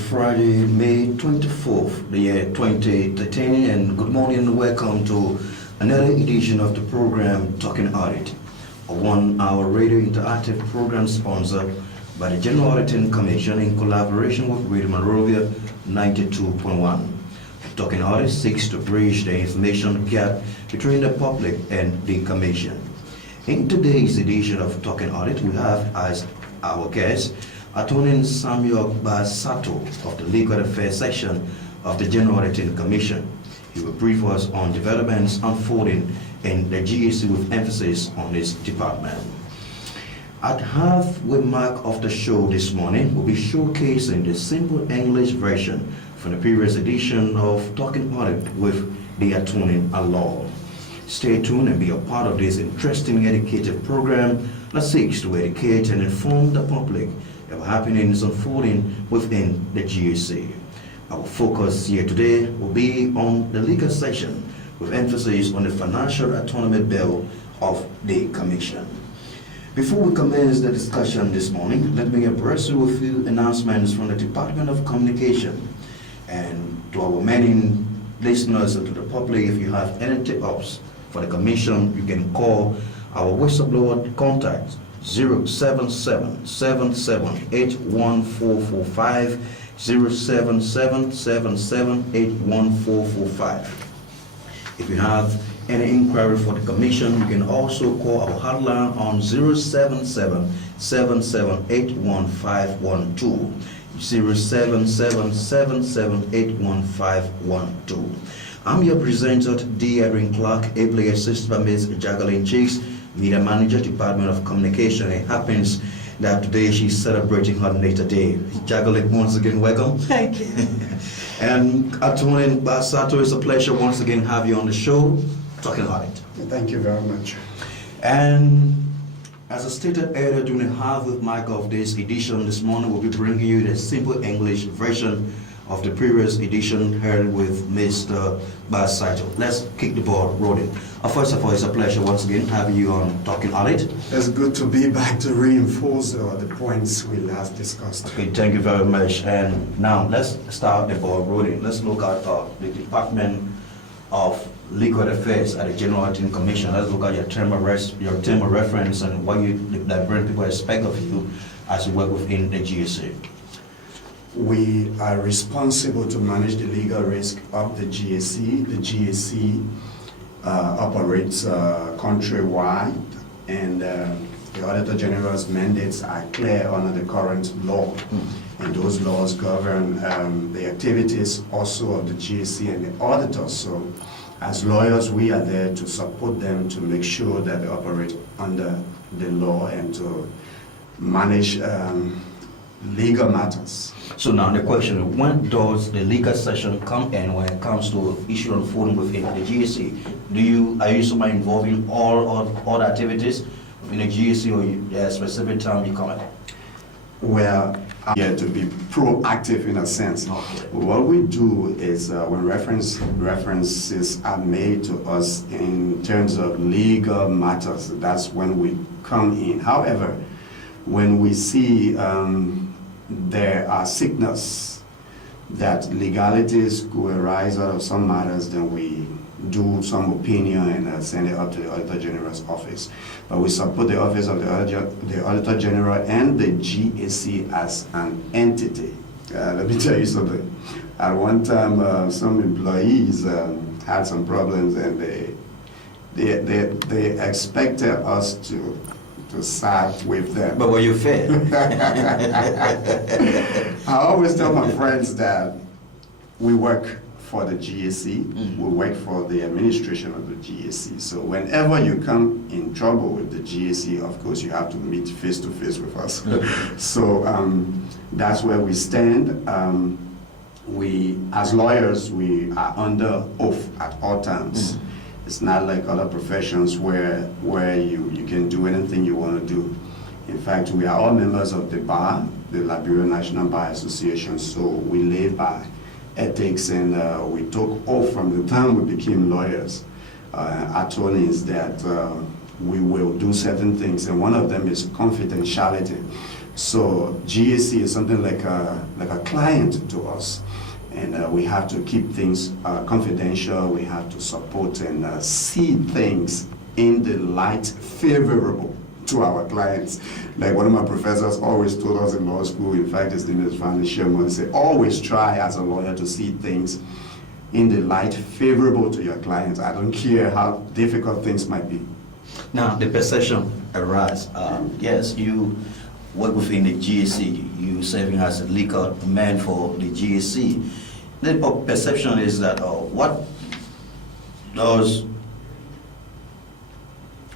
Friday, May 24th, the year 2013, and good morning and welcome to another edition of the program Talking Audit, a 1-hour radio interactive program sponsored by the General Auditing Commission in collaboration with Radio Monrovia 92.1. Talking Audit seeks to bridge the information gap between the public and the Commission. In today's edition of Talking Audit, we have as our guest Attorney Samuel Basato of the Legal Affairs Section of the General Auditing Commission. He will brief us on developments unfolding in the GAC with emphasis on this department. At halfway mark of the show this morning, we'll be showcasing the simple English version from the previous edition of Talking Audit with the Attorney at Law. Stay tuned and be a part of this interesting educative program that seeks to educate and inform the public of happenings unfolding within the GAC. Our focus here today will be on the legal section with emphasis on the Financial Autonomy Bill of the Commission. Before we commence the discussion this morning, let me abreast you with a few announcements from the Department of Communication. And to our many listeners and to the public, if you have any tip-ups for the Commission, you can call our whistleblower contact 077-7781-445, 077-7781-445. If you have any inquiry for the Commission, you can also call our hotline on 077-7781-512, 077-7781-512. I'm your presenter, D. Edwin Clark, ably assisted by Ms. Jacqueline Cheeks, Media Manager, Department of Communication. It happens that today she's celebrating her natal day. Jacqueline, once again, welcome. Thank you. And Attorney Basato, it's a pleasure once again have you on the show, Talking Audit. Thank you very much. And as I stated earlier, during the halfway mark of this edition this morning, we'll be bringing you the simple English version of the previous edition heard with Mr. Basato. Let's kick the ball rolling. First of all, it's a pleasure once again having you on Talking Audit. It's good to be back to reinforce the points we last discussed. Okay, thank you very much. And now let's start the ball rolling. Let's look at the Department of Legal Affairs at the General Auditing Commission. Let's look at your term of reference and what the librarian people expect of you as you work within the GAC. We are responsible to manage the legal risk of the GAC. The GAC operates countrywide, and the Auditor General's mandates are clear under the current law. And those laws govern the activities also of the GAC and the auditors. So as lawyers, we are there to support them to make sure that they operate under the law and to manage legal matters. So now the question is, when does the legal session come in when it comes to issue unfolding within the GAC? Are you somebody involved in all the activities within the GAC, or a specific time you come in? Well, I'm here to be proactive in a sense. Okay. What we do is when references are made to us in terms of legal matters, that's when we come in. However, when we see there are signals that legalities could arise out of some matters, then we do some opinion and send it up to the Auditor General's office. But we support the office of the Auditor General and the GAC as an entity. Let me tell you something. At one time, some employees had some problems, and they expected us to side with them. But were you fair? I always tell my friends that we work for the GAC, we work for the administration of the GAC. So whenever you come in trouble with the GAC, of course, you have to meet face to face with us. So that's where we stand. We, as lawyers, we are under oath at all times. It's not like other professions where you can do anything you want to do. In fact, we are all members of the bar, the Liberia National Bar Association, so we live by ethics, and we took oath from the time we became lawyers, attorneys, that we will do certain things, and one of them is confidentiality. So GAC is something like a client to us. And we have to keep things confidential. We have to support and see things in the light favorable to our clients. Like one of my professors always told us in law school, in fact, his name is Van Sherman, he said, always try as a lawyer to see things in the light favorable to your clients. I don't care how difficult things might be. Now, the perception arises. Yes, you work within the GSC, you serving as a legal man for the GSC. The perception is that what does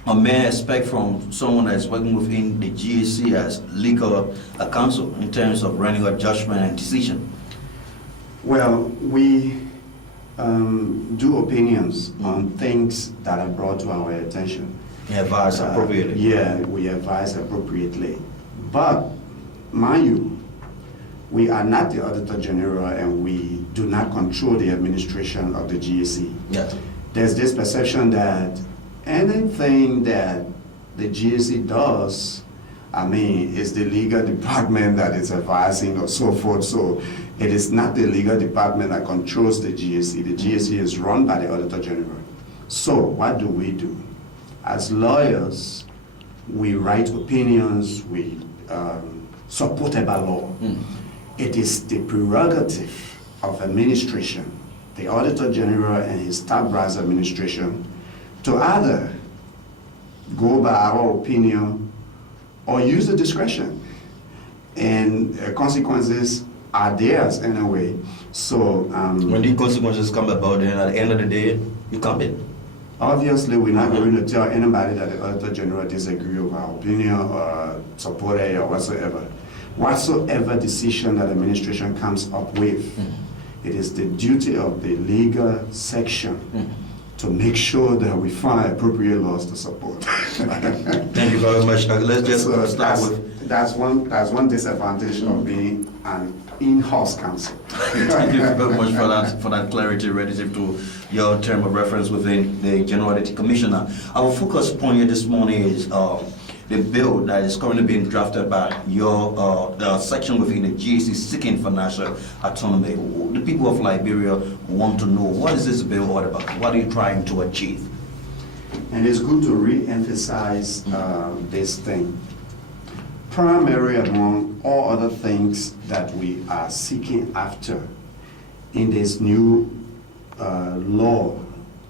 a man expect from someone that's working within the GSC as legal counsel in terms of running a judgment and decision? Well, we do opinions on things that are brought to our attention. You advise appropriately. Yeah, we advise appropriately. But, mind you, we are not the Auditor General and we do not control the administration of the GSC. Yes. There's this perception that anything that the GSC does, is the legal department that is advising or so forth. So it is not the legal department that controls the GSC. The GSC is run by the Auditor General. So what do? As lawyers, we write opinions, we supported by law. It is the prerogative of administration, the Auditor General and his staff branch administration, to either go by our opinion or use the discretion. And consequences are theirs anyway. So when the consequences come about, then at the end of the day, you come in. Obviously, we're not going to tell anybody that the Auditor General disagree with our opinion or support it or whatsoever. Whatsoever decision that administration comes up with, it is the duty of the legal section to make sure that we find appropriate laws to support. Thank you very much. Let's just start with... That's one disadvantage of being an in-house counsel. Thank you very much for that clarity relative to your term of reference within the General Audit Commissioner. Our focus point here this morning is the bill that is currently being drafted by your the section within the GSC seeking financial autonomy. The people of Liberia want to know, what is this bill all about? What are you trying to achieve? And it's good to re-emphasize this thing. Primary among all other things that we are seeking after in this new law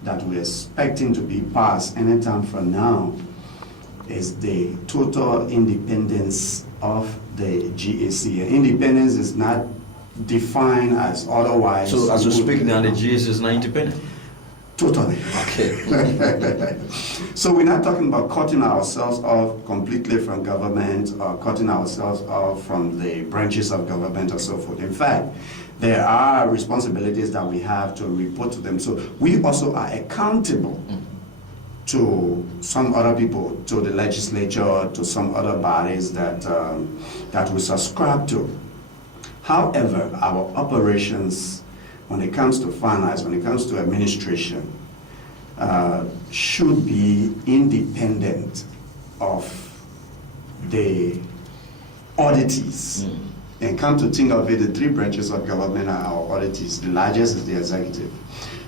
that we're expecting to be passed anytime from now is the total independence of the GSC. Independence is not defined as otherwise. So as we speak now, the GSC is not independent? Totally. Okay. So we're not talking about cutting ourselves off completely from government or cutting ourselves off from the branches of government or so forth. In fact, there are responsibilities that we have to report to them. So we also are accountable to some other people, to the legislature, to some other bodies that, that we subscribe to. However, our operations, when it comes to finance, when it comes to administration, should be independent of the auditees. And come to think of it, the three branches of government are our auditees. The largest is the executive.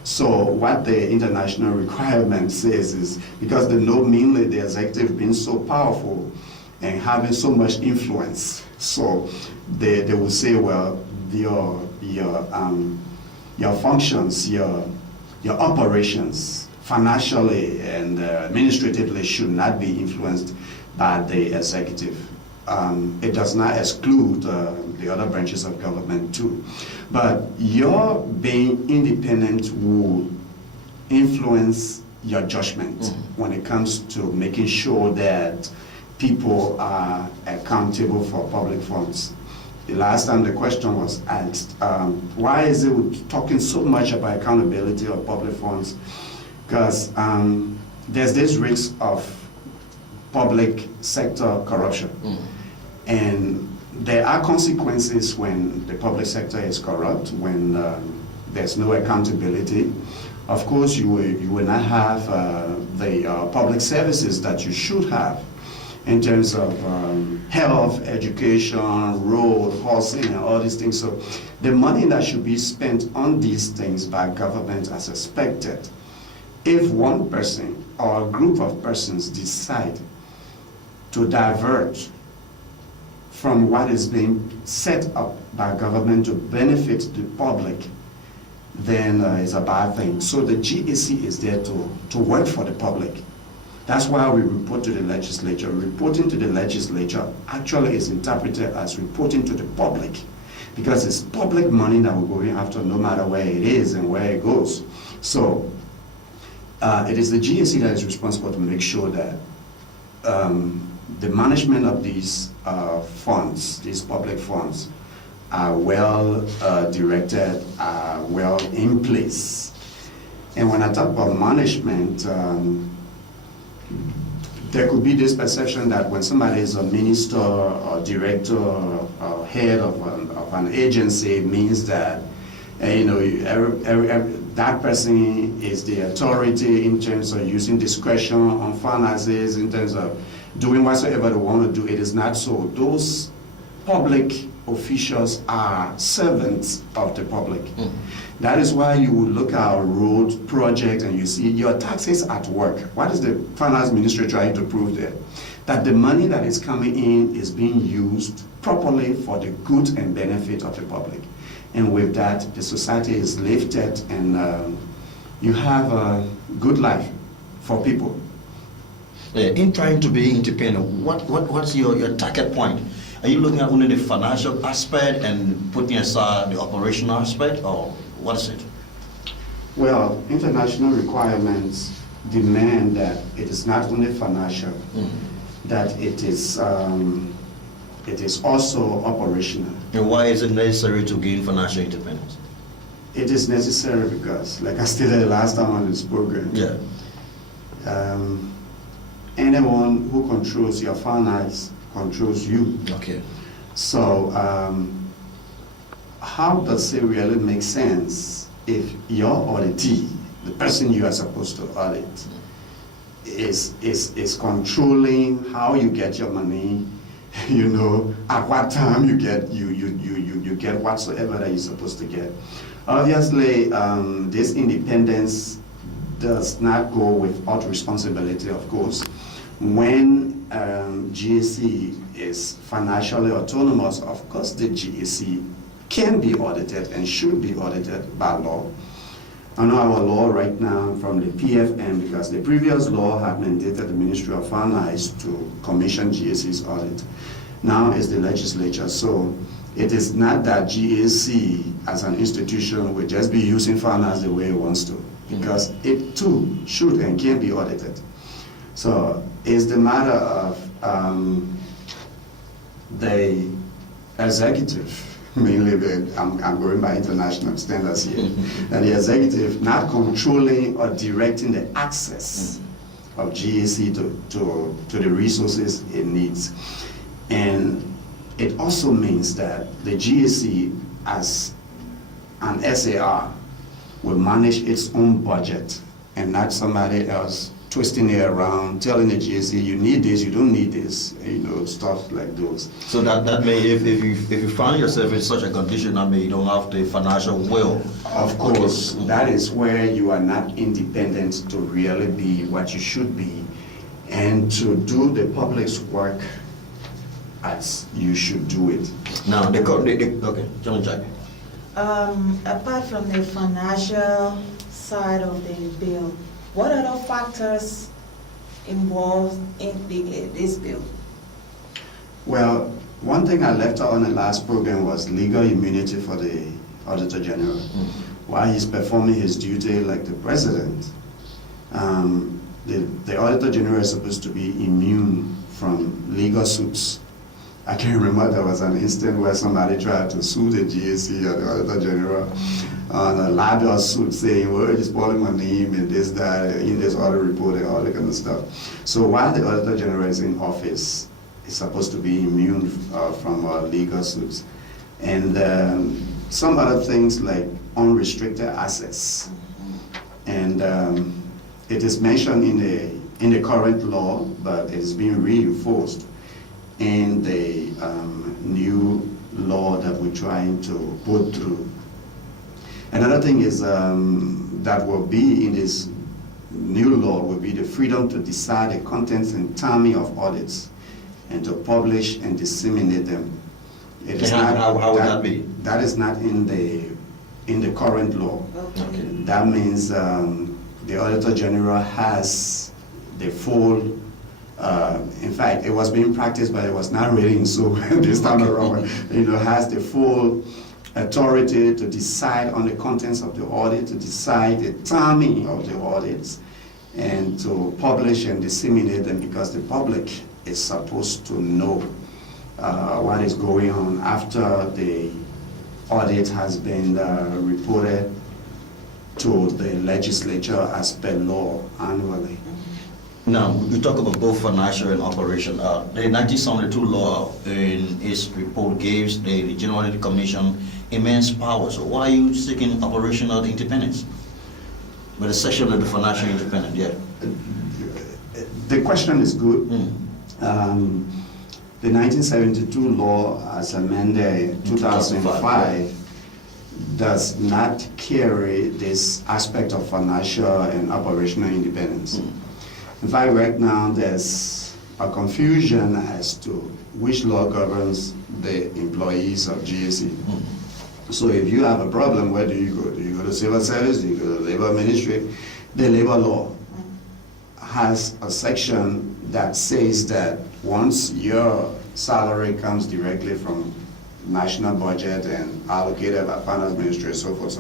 So what the international requirement says is, because they know mainly the executive being so powerful and having so much influence, so they will say, well, your functions, your operations, financially and administratively should not be influenced by the executive. It does not exclude the other branches of government too. But your being independent will influence your judgment when it comes to making sure that people are accountable for public funds. The last time the question was asked, why is it talking so much about accountability of public funds? Because there's this risk of public sector corruption. And there are consequences when the public sector is corrupt, when there's no accountability. Of course, you will not have the public services that you should have. in terms of health, education, road, housing, and all these things. So the money that should be spent on these things by government as expected, if one person or a group of persons decide to divert from what is being set up by government to benefit the public, then it's a bad thing. So the GAC is there to work for the public. That's why we report to the legislature. Reporting to the legislature actually is interpreted as reporting to the public, because it's public money that we're going after no matter where it is and where it goes. So it is the GAC that is responsible to make sure that the management of these funds, these public funds, are well directed, are well in place. And when I talk about management, there could be this perception that when somebody is a minister or director or head of an agency, it means that that person is the authority in terms of using discretion on finances, in terms of doing whatsoever they want to do. It is not so. Those public officials are servants of the public. That is why you will look at a road project and you see your taxes at work. What is the finance ministry trying to prove there? That the money that is coming in is being used properly for the good and benefit of the public. And with that, the society is lifted and you have a good life for people. In trying to be independent, what's your target point? Are you looking at only the financial aspect and putting aside the operational aspect, or what is it? Well, international requirements demand that it is not only financial, that it is also operational. And why is it necessary to gain financial independence? It is necessary because, like I stated the last time on this program, anyone who controls your finance controls you. Okay. So how does it really make sense if your auditee, the person you are supposed to audit, is controlling how you get your money, at what time you get you get whatsoever that you're supposed to get. Obviously, this independence does not go without responsibility, of course. When GAC is financially autonomous, of course the GAC can be audited and should be audited by law. I know our law right now from the PFM, because the previous law had mandated the Ministry of Finance to commission GAC's audit. Now it's the legislature, so it is not that GAC as an institution will just be using finance the way it wants to, because it too should and can be audited. So it's the matter of the executive, mainly I'm going by international standards here, and the executive not controlling or directing the access of GAC to the resources it needs. And it also means that the GAC as an SAR will manage its own budget and not somebody else twisting it around, telling the GAC, you need this, you don't need this, stuff like those. So that may, if you find yourself in such a condition, that may you don't have the financial will. Of course, that is where you are not independent to really be what you should be, and to do the public's work as you should do it. Now, okay, John Jack. Apart from the financial side of the bill, what other factors involved in this bill? Well, one thing I left out on the last program was legal immunity for the Auditor General. While he's performing his duty like the President, the Auditor General is supposed to be immune from legal suits. I can remember there was an instance where somebody tried to sue the GAC or the Auditor General on a libel suit saying, well, it's spoiling my name and this, that, in this audit report and all that kind of stuff. So while the Auditor General is in office, he's supposed to be immune from legal suits. And some other things like unrestricted access. And it is mentioned in the in the current law, but it's being reinforced in the new law that we're trying to put through. Another thing is that will be in this new law will be the freedom to decide the contents and timing of audits and to publish and disseminate them. It is not, how would that be? That is not in the current law. Okay. That means the Auditor General has the full, in fact, it was being practiced, but it was not reading, so this time around, has the full authority to decide on the contents of the audit, to decide the timing of the audits, and to publish and disseminate them, because the public is supposed to know what is going on after the audit has been reported to the legislature as per law annually. Now, we talk about both financial and operation. The 1972 law in its report gives the General Audit Commission immense power. So why are you seeking operational independence? With a section of the financial independence, yeah. The question is good. The 1972 law, as amended in 2005, does not carry this aspect of financial and operational independence. In fact, right now there's a confusion as to which law governs the employees of GSE. So if you have a problem, where do you go? Do you go to civil service? Do you go to labor ministry? The labor law has a section that says that once your salary comes directly from national budget and allocated by finance ministry, so forth,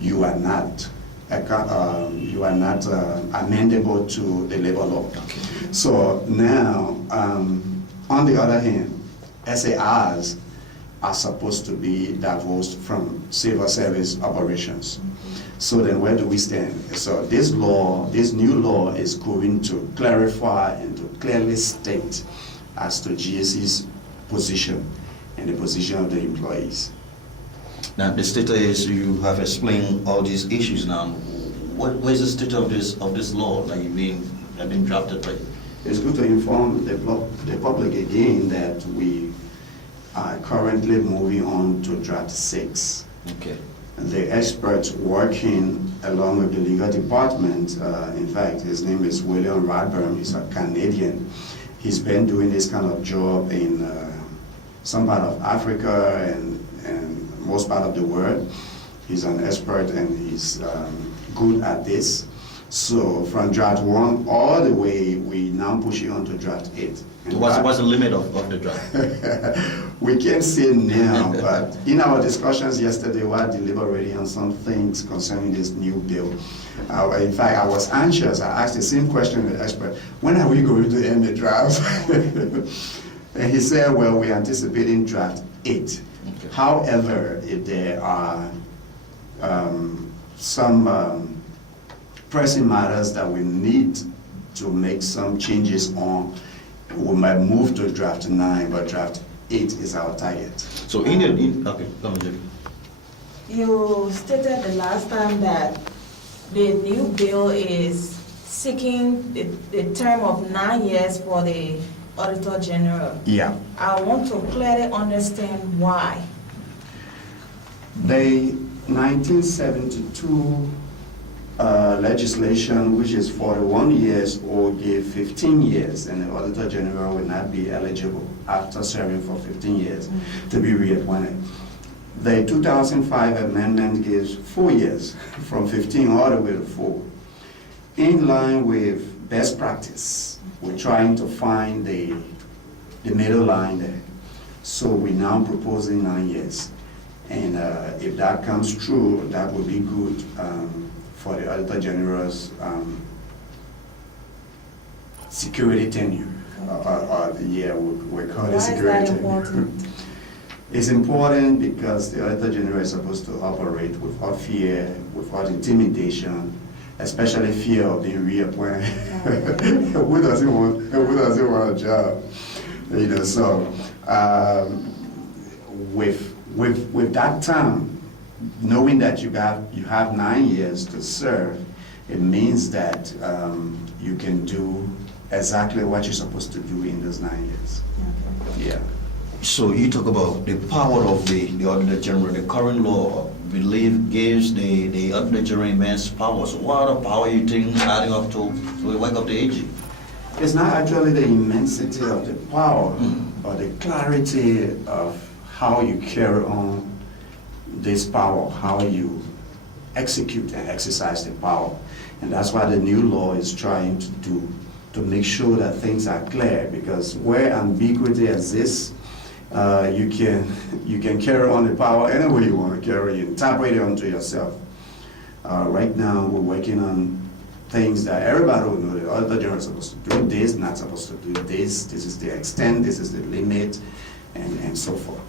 you are not amendable to the labor law. Okay. So now, on the other hand, SARs are supposed to be divorced from civil service operations. So then where do we stand? So this law, this new law is going to clarify and to clearly state as to GSE's position and the position of the employees. Now, the status is you have explained all these issues now. What is the status of this law that have been drafted by you? It's good to inform the public again that we are currently moving on to draft 6. Okay. The expert working along with the legal department, in fact, his name is William Radburn, he's a Canadian. He's been doing this kind of job in some part of Africa and most part of the world. He's an expert and he's good at this. So from draft 1 all the way, we now push it on to draft 8. And What's the limit of the draft? We can't say now, but in our discussions yesterday, we were deliberating on some things concerning this new bill. In fact, I was anxious. I asked the same question to the expert, when are we going to end the draft? And he said, well, we're anticipating draft 8. Okay. However, if there are some pressing matters that we need to make some changes on, we might move to draft 9, but draft 8 is our target. So okay, come on. You stated the last time that the new bill is seeking the term of 9 years for the Auditor General. Yeah. I want to clearly understand why. The 1972 legislation, which is 41 years or give 15 years, and the Auditor General will not be eligible after serving for 15 years to be reappointed. The 2005 amendment gives 4 years, from 15 all the way to 4. In line with best practice, we're trying to find the middle line there. So we're now proposing 9 years. And if that comes true, that would be good for the Auditor General's security tenure. We call it security tenure. Important? It's important because the Auditor General is supposed to operate without fear, without intimidation, especially fear of being reappointed. Who doesn't want a job? So with that term, knowing that you have 9 years to serve, It means that you can do exactly what you're supposed to do in those 9 years. Okay. Yeah. So you talk about the power of the Auditor General. The current law, I believe, gives the Auditor General immense power. So what other power you think adding up to the work of the AG? It's not actually the immensity of the power, but the clarity of how you carry on this power, how you execute and exercise the power. And that's what the new law is trying to do, to make sure that things are clear, because where ambiguity exists, you can carry on the power any way you want to carry it, interpret it onto yourself. Right now, we're working on things that everybody will know. The Auditor General is supposed to do this, not supposed to do this. This is the extent, this is the limit, and so forth.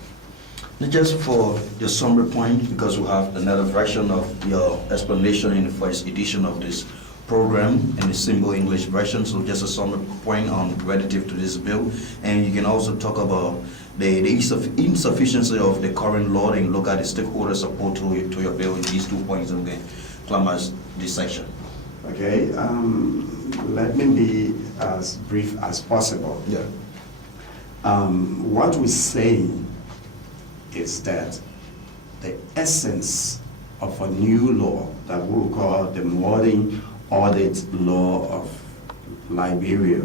Just for the summary point, because we have another version of your explanation in the first edition of this program in the simple English version, so just a summary point on relative to this bill. And you can also talk about the insufficiency of the current law and look at the stakeholder support to your bill in these 2 points and then climax this section. Okay, let me be as brief as possible. Yeah. What we say is that the essence of a new law that we'll call the modern audit law of Liberia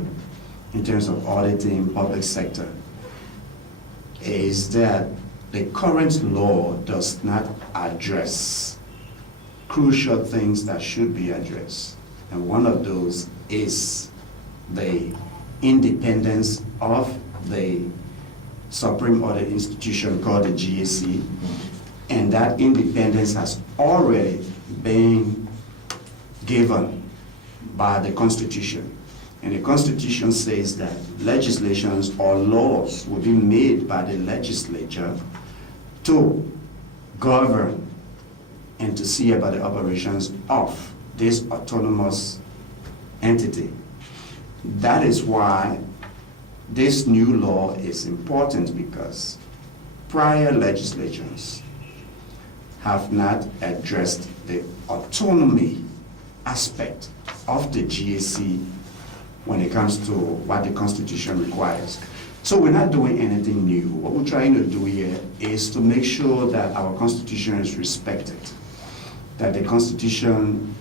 in terms of auditing public sector is that the current law does not address crucial things that should be addressed. And one of those is the independence of the Supreme Audit Institution called the GAC, and that independence has already been given by the Constitution. And the Constitution says that legislations or laws will be made by the legislature to govern and to see about the operations of this autonomous entity. That is why this new law is important, because prior legislations have not addressed the autonomy aspect of the GAC when it comes to what the Constitution requires. So we're not doing anything new. What we're trying to do here is to make sure that our Constitution is respected, that the Constitution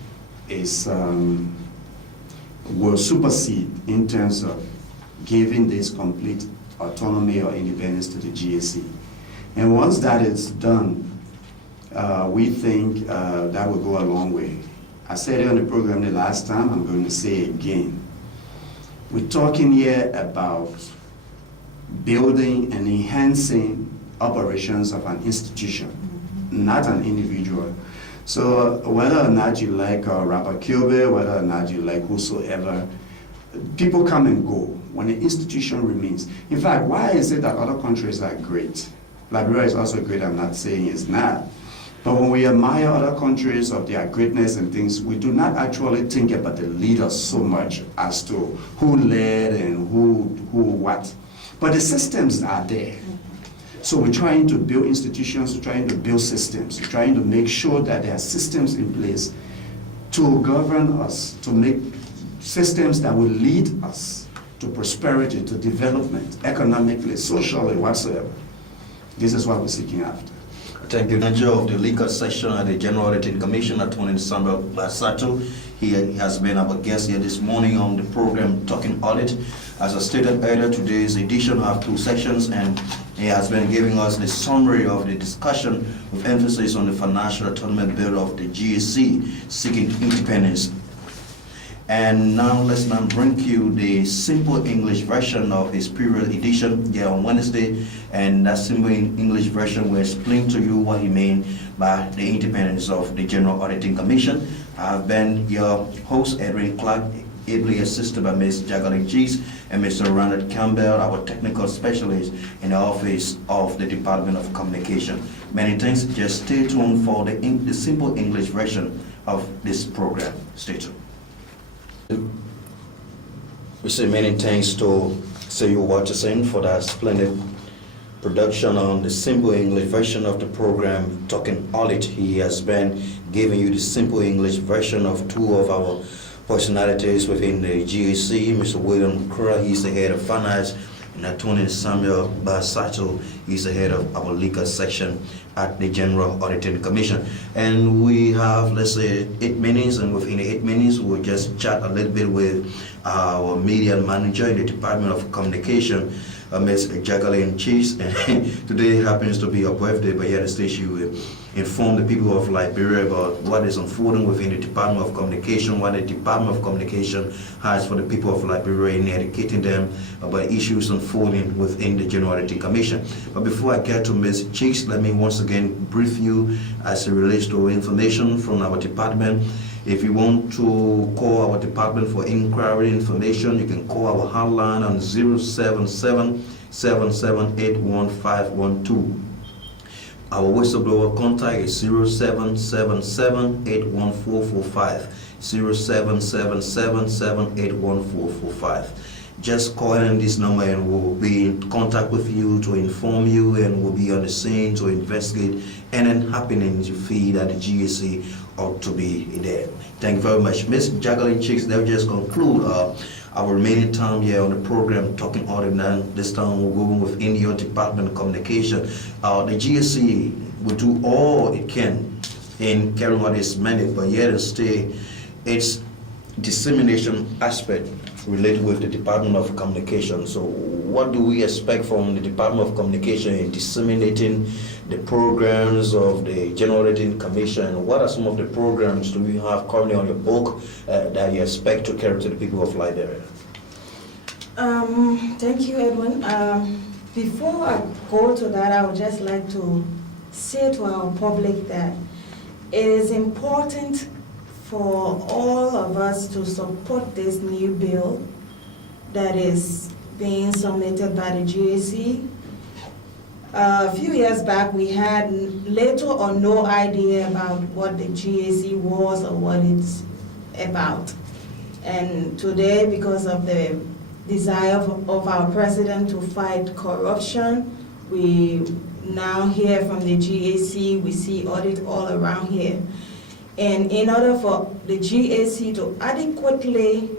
is will supersede in terms of giving this complete autonomy or independence to the GAC. And once that is done, we think that will go a long way. I said it on the program the last time, I'm going to say it again. We're talking here about building and enhancing operations of an institution, not an individual. So whether or not you like Rapper Kilby, whether or not you like whosoever, people come and go when the institution remains. In fact, why is it that other countries are great? Liberia is also great, I'm not saying it's not. But when we admire other countries of their greatness and things, we do not actually think about the leaders so much as to who led and who what. But the systems are there. So we're trying to build institutions, we're trying to build systems, we're trying to make sure that there are systems in place to govern us, to make systems that will lead us to prosperity, to development, economically, socially, whatsoever. This is what we're seeking after. Thank you. Manager of the Liquor Section at the General Auditing Commission, Attorney Samuel Basato. He has been our guest here this morning on the program Talking Audit. As I stated earlier, today's edition have 2 sections, and he has been giving us the summary of the discussion with emphasis on the Financial Autonomy Bill of the GAC seeking independence. And now let's bring you the simple English version of his previous edition here on Wednesday. And that simple English version will explain to you what he means by the independence of the General Auditing Commission. I've been your host, Edwin Clark, ably assisted by Ms. Jacqueline Cheese and Mr. Ronald Campbell, our technical specialist in the Office of the Department of Communication. Many thanks. Just stay tuned for the simple English version of this program. Stay tuned. We say many thanks to Seyu Watterson for that splendid production on the simple English version of the program Talking Audit. He has been giving you the simple English version of two of our personalities within the GAC. Mr. William Kura, he's the head of finance, and Attorney Samuel Basato, he's the head of our legal section at the General Auditing Commission. And we have, let's say, 8 minutes, and within the 8 minutes, we'll just chat a little bit with our media manager in the Department of Communication, Ms. Jacqueline Cheese. And today happens to be her birthday, but yet still she will inform the people of Liberia about what is unfolding within the Department of Communication, what the Department of Communication has for the people of Liberia in educating them about issues unfolding within the General Auditing Commission. But before I get to Ms. Cheeks, let me once again brief you as it relates to information from our department. If you want to call our department for inquiry information, you can call our hotline on 077-778-1512. Our whistleblower contact is 0777-81445, 0777-781-445. Just call in this number and we'll be in contact with you to inform you, and we'll be on the scene to investigate any happenings you feel that the GAC ought to be there. Thank you very much. Ms. Jacqueline Chicks, that will just conclude our remaining time here on the program Talking Audit. Now, this time we're going within your Department of Communication. The GAC will do all it can in carrying out its mandate, but yet and stay its dissemination aspect related with the Department of Communication. So what do we expect from the Department of Communication in disseminating the programs of the General Auditing Commission? What are some of the programs do you have currently on your book that you expect to carry to the people of Liberia? Thank you, Edwin. Before I go to that, I would just like to say to our public that it is important for all of us to support this new bill that is being submitted by the GAC. A few years back, we had little or no idea about what the GAC was or what it's about. And today, because of the desire of our president to fight corruption, we now hear from the GAC, we see audit all around here. And in order for the GAC to adequately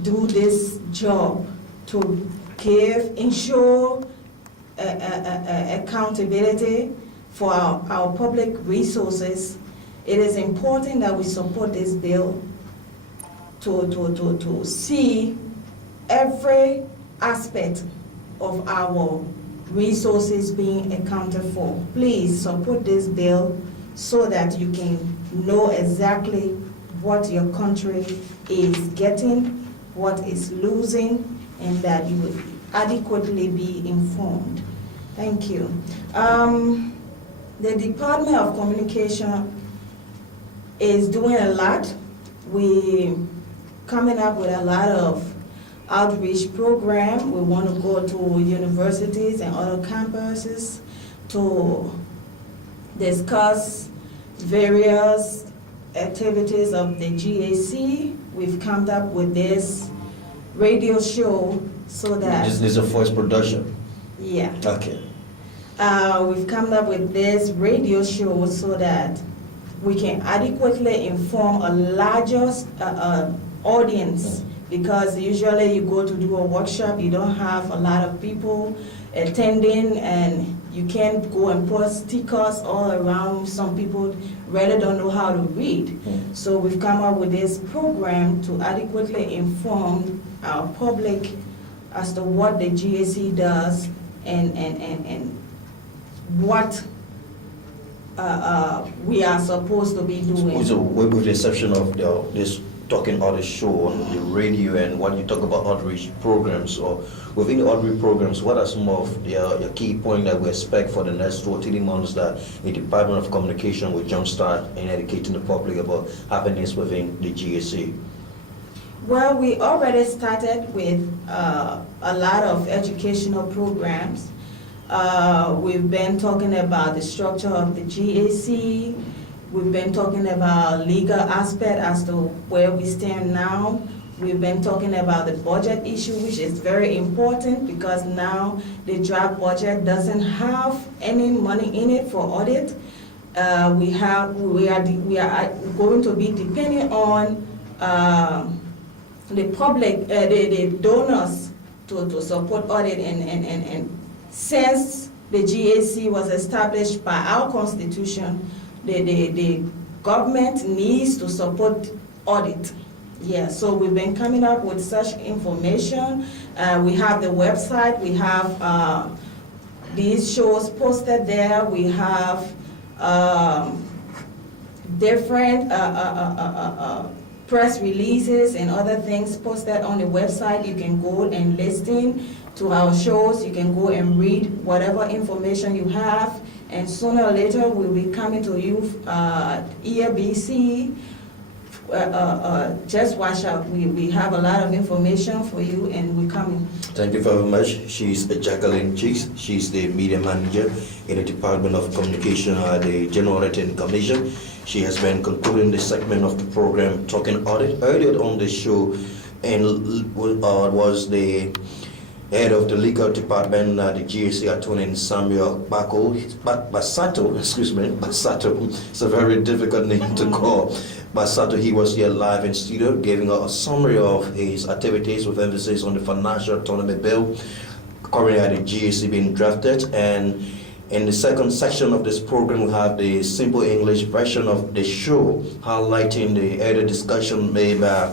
do this job, to ensure accountability for our public resources, it is important that we support this bill to see every aspect of our resources being accounted for. Please support this bill so that you can know exactly what your country is getting, what is losing, and that you will adequately be informed. Thank you. The Department of Communication is doing a lot. We're coming up with a lot of outreach program. We want to go to universities and other campuses to discuss various activities of the GAC. We've come up with this radio show so that... This is a voice production? Yeah. Okay. We've come up with this radio show so that we can adequately inform a larger audience, because usually you go to do a workshop, you don't have a lot of people attending, and you can't go and put stickers all around. Some people really don't know how to read. So we've come up with this program to adequately inform our public as to what the GAC does and what we are supposed to be doing. So with the exception of this Talking Audit show on the radio and when you talk about outreach programs, or within the outreach programs, what are some of your key points that we expect for the next 2 or 3 months that the Department of Communication will jumpstart in educating the public about happenings within the GAC? Well, we already started with a lot of educational programs. We've been talking about the structure of the GAC. We've been talking about legal aspect as to where we stand now. We've been talking about the budget issue, which is very important because now the draft budget doesn't have any money in it for audit. We are going to be depending on the public, the donors to support audit, and since the GAC was established by our constitution, the government needs to support audit. Yeah, so we've been coming up with such information. We have the website, we have these shows posted there, we have different press releases and other things posted on the website. You can go and listen to our shows, you can go and read whatever information you have, and sooner or later we'll be coming to you, EABC. Just watch out, we have a lot of information for you, and we're coming. Thank you very much. She's Jacqueline Cheeks. She's the media manager in the Department of Communication at the General Auditing Commission. She has been concluding this segment of the program, Talking Audit. Earlier on the show, and was the head of the legal department, the GAC attorney Samuel Basato. Excuse me, Basato. It's a very difficult name to call. Basato, he was here live in studio, giving a summary of his activities with emphasis on the financial autonomy bill currently at the GAC being drafted. And in the second section of this program, we have the simple English version of the show, highlighting the earlier discussion made by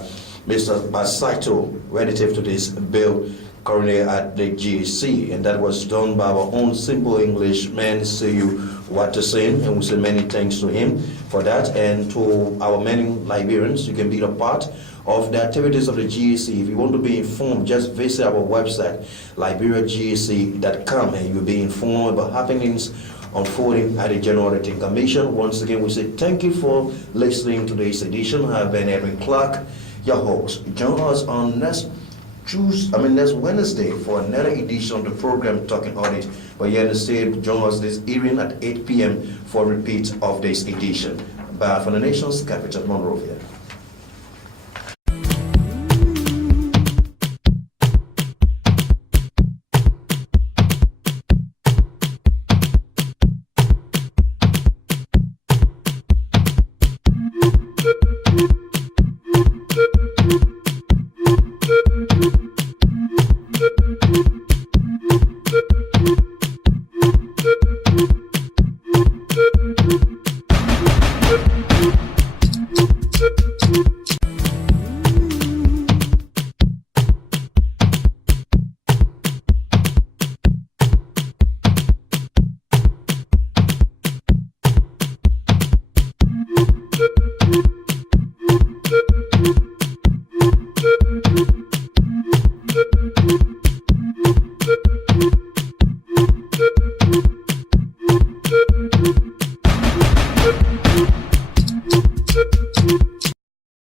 Mr. Basato relative to this bill currently at the GAC, and that was done by our own simple English man, Seyu Watasin, and we say many thanks to him for that, and to our many Liberians. You can be a part of the activities of the GAC. If you want to be informed, just visit our website, liberiagac.com, and you'll be informed about happenings unfolding at the General Auditing Commission. Once again, we say thank you for listening to this edition. I've been Edwin Clark, your host. Join us on next Wednesday for another edition of the program Talking Audit. But you understand, join us this evening at 8 p.m. for a repeat of this edition. Bye from the nation's capital, Monrovia.